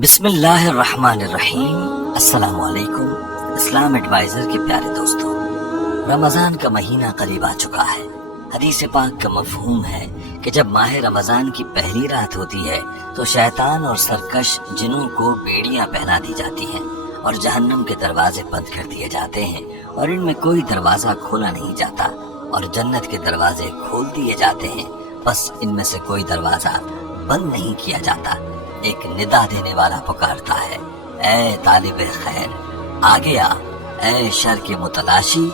بسم اللہ الرحمن الرحیم۔ السلام علیکم اسلام ایڈوائزر کے پیارے دوستوں، رمضان کا مہینہ قریب آ چکا ہے۔ حدیث پاک کا مفہوم ہے کہ جب ماہ رمضان کی پہلی رات ہوتی ہے تو شیطان اور سرکش جنوں کو بیڑیاں پہنا دی جاتی ہیں اور جہنم کے دروازے بند کر دیے جاتے ہیں اور ان میں کوئی دروازہ کھولا نہیں جاتا اور جنت کے دروازے کھول دیے جاتے ہیں، بس ان میں سے کوئی دروازہ بند نہیں کیا جاتا۔ ایک ندا دینے والا پکارتا ہے، اے طالب خیر آگے آ، اے شر کے متلاشی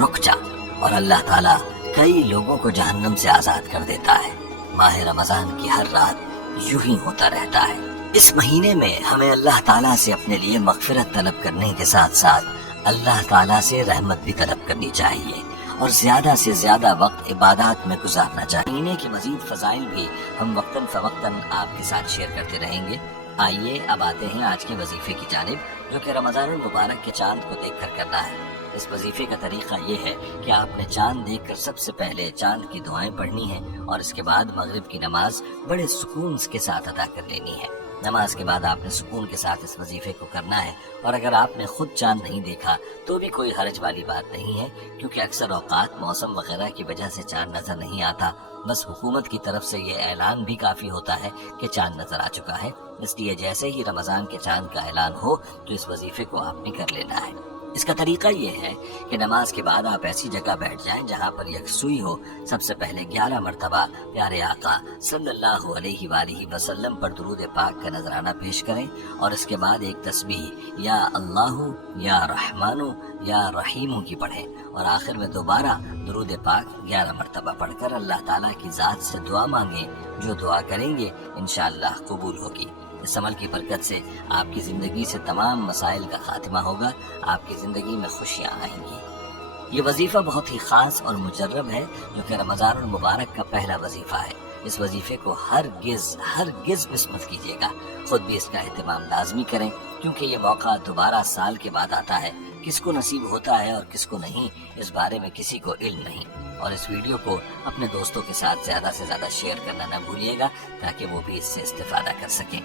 رک جا، اور اللہ تعالیٰ کئی لوگوں کو جہنم سے آزاد کر دیتا ہے۔ ماہ رمضان کی ہر رات یوں ہی ہوتا رہتا ہے۔ اس مہینے میں ہمیں اللہ تعالیٰ سے اپنے لیے مغفرت طلب کرنے کے ساتھ ساتھ اللہ تعالیٰ سے رحمت بھی طلب کرنی چاہیے اور زیادہ سے زیادہ وقت عبادات میں گزارنا چاہیے۔ مہینے کے مزید فضائل بھی ہم وقتاً فوقتاً آپ کے ساتھ شیئر کرتے رہیں گے۔ آئیے اب آتے ہیں آج کے وظیفے کی جانب، جو کہ رمضان المبارک کے چاند کو دیکھ کر کرنا ہے۔ اس وظیفے کا طریقہ یہ ہے کہ آپ نے چاند دیکھ کر سب سے پہلے چاند کی دعائیں پڑھنی ہیں اور اس کے بعد مغرب کی نماز بڑے سکون کے ساتھ ادا کر لینی ہے۔ نماز کے بعد آپ نے سکون کے ساتھ اس وظیفے کو کرنا ہے، اور اگر آپ نے خود چاند نہیں دیکھا تو بھی کوئی حرج والی بات نہیں ہے، کیونکہ اکثر اوقات موسم وغیرہ کی وجہ سے چاند نظر نہیں آتا، بس حکومت کی طرف سے یہ اعلان بھی کافی ہوتا ہے کہ چاند نظر آ چکا ہے۔ اس لیے جیسے ہی رمضان کے چاند کا اعلان ہو تو اس وظیفے کو آپ نے کر لینا ہے۔ اس کا طریقہ یہ ہے کہ نماز کے بعد آپ ایسی جگہ بیٹھ جائیں جہاں پر یکسوئی ہو۔ سب سے پہلے 11 مرتبہ پیارے آقا صلی اللہ علیہ وآلہ وسلم پر درود پاک کا نذرانہ پیش کریں، اور اس کے بعد ایک تسبیح یا اللہ یا رحمان یا رحیم کی پڑھیں، اور آخر میں دوبارہ درود پاک 11 مرتبہ پڑھ کر اللہ تعالیٰ کی ذات سے دعا مانگیں۔ جو دعا کریں گے انشاءاللہ قبول ہوگی۔ اس عمل کی برکت سے آپ کی زندگی سے تمام مسائل کا خاتمہ ہوگا، آپ کی زندگی میں خوشیاں آئیں گی۔ یہ وظیفہ بہت ہی خاص اور مجرب ہے، جو کہ رمضان المبارک کا پہلا وظیفہ ہے۔ اس وظیفے کو ہرگز مس مت کیجیے گا، خود بھی اس کا اہتمام لازمی کریں، کیونکہ یہ موقع دوبارہ سال کے بعد آتا ہے۔ کس کو نصیب ہوتا ہے اور کس کو نہیں، اس بارے میں کسی کو علم نہیں۔ اور اس ویڈیو کو اپنے دوستوں کے ساتھ زیادہ سے زیادہ شیئر کرنا نہ بھولیے گا، تاکہ وہ بھی اس سے استفادہ کر سکیں۔